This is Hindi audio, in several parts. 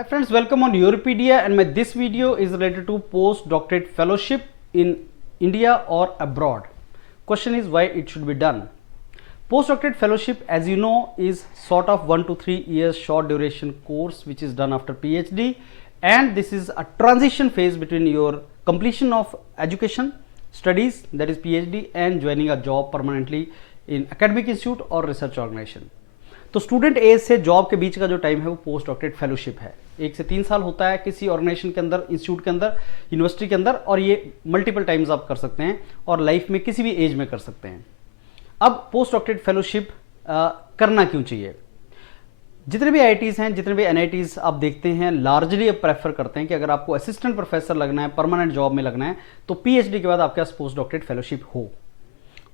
Hi friends, welcome on Europedia, and this video is related to postdoctorate fellowship in India or abroad. Question is why it should be done. Postdoctorate fellowship, as you know, is sort of 1 to 3 years short duration course which is done after PhD, and this is a transition phase between your completion of education studies, that is PhD, and joining a job permanently in academic institute or research organization. तो स्टूडेंट एज से जॉब के बीच का जो टाइम है वो पोस्ट डॉक्टरेट फेलोशिप है। 1 से 3 साल होता है किसी ऑर्गेनाइजेशन के अंदर, इंस्टीट्यूट के अंदर, यूनिवर्सिटी के अंदर, और ये मल्टीपल टाइम्स आप कर सकते हैं और लाइफ में किसी भी एज में कर सकते हैं। अब पोस्ट डॉक्टरेट फेलोशिप करना क्यों चाहिए? जितने भी आईआईटीज़ हैं, जितने भी एनआईटीज़ आप देखते हैं, लार्जली अब प्रेफर करते हैं कि अगर आपको असिस्टेंट प्रोफेसर लगना है, परमानेंट जॉब में लगना है, तो पीएचडी के बाद आपके पास पोस्ट डॉक्टरेट फेलोशिप हो।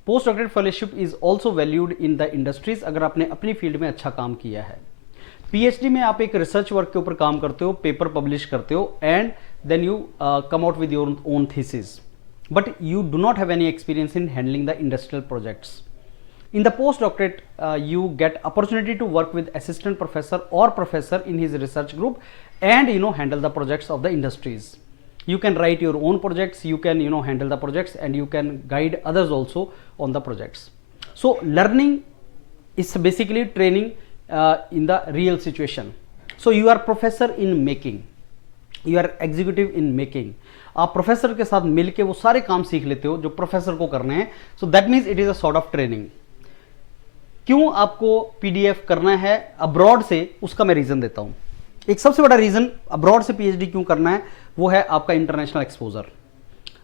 Post doctorate fellowship is also valued in the industries अगर आपने अपनी फील्ड में अच्छा काम किया है। पीएचडी में आप एक रिसर्च वर्क के ऊपर काम करते हो, पेपर पब्लिश करते हो, and then you come out with your own thesis, but you do not have any experience in handling the industrial projects. In the postdoctorate, you get opportunity to work with assistant professor or professor in his research group, and handle the projects of the industries. You can write your own projects, you can handle the projects, and you can guide others also on the projects. So learning is basically training in the real situation. So you are professor in making, you are executive in making. आप प्रोफेसर के साथ मिलके वो सारे काम सीख लेते हो जो प्रोफेसर को करने हैं. So that means it is a sort of training. क्यों आपको पीडीएफ करना है अब्रॉड से, उसका मैं रीजन देता हूं. एक सबसे बड़ा रीजन अब्रॉड से पीएचडी क्यों करना है वो है आपका इंटरनेशनल एक्सपोजर.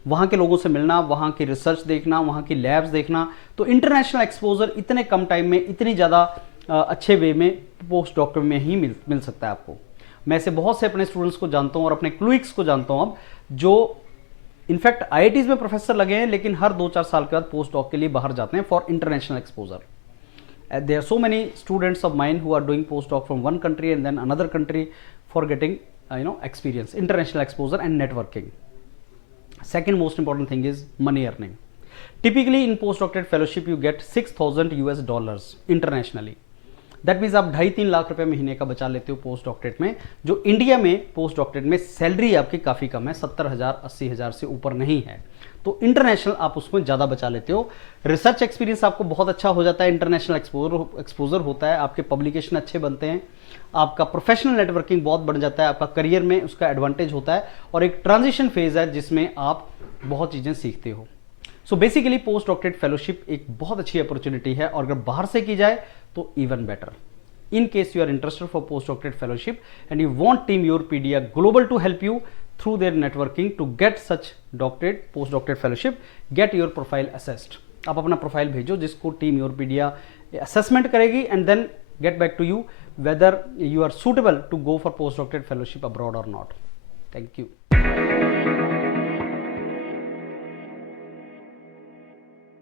वहां के लोगों से मिलना, वहां की रिसर्च देखना, वहां की लैब्स देखना. तो इंटरनेशनल एक्सपोजर इतने कम टाइम में, इतनी ज़्यादा अच्छे वे में पोस्ट डॉक्टर में ही मिल सकता है आपको. मैं ऐसे बहुत से अपने स्टूडेंट्स को जानता हूं और अपने क्लूइक्स को जानता हूं अब, जो इनफैक्ट आईआईटीज़ में प्रोफेसर लगे हैं लेकिन हर 2-4 साल के बाद पोस्ट डॉक के लिए बाहर जाते हैं for international exposure. There are so many students of mine who are doing postdoc from one country and then another country for getting experience, international exposure and networking. Second most important thing is money earning. Typically in postdoctorate fellowship you get $6,000 internationally. That means आप 2.5-3 लाख रुपए महीने का बचा लेते हो पोस्ट डॉक्टरेट में, जो इंडिया में पोस्ट डॉक्टरेट में सैलरी आपकी काफ़ी कम है, 70,000 80,000 से ऊपर नहीं है. तो इंटरनेशनल आप उसमें ज़्यादा बचा लेते हो. रिसर्च एक्सपीरियंस आपको बहुत अच्छा हो जाता है, इंटरनेशनल एक्सपोजर होता है, आपके पब्लिकेशन अच्छे बनते हैं, आपका प्रोफेशनल नेटवर्किंग बहुत बढ़ जाता है, आपका करियर में उसका एडवांटेज होता है, और एक ट्रांजिशन फेज है जिसमें आप बहुत चीज़ें सीखते हो. So basically post doctorate fellowship एक बहुत अच्छी अपॉर्चुनिटी है, और अगर बाहर से की जाए तो even better. In case you are interested for postdoctorate fellowship and you want Team Europedia Global to help you through their networking to get such postdoctorate fellowship, get your profile assessed. आप अपना प्रोफाइल भेजो जिसको Team Europedia assessment करेगी and then get back to you whether you are suitable to go for postdoctorate fellowship abroad or not. Thank you.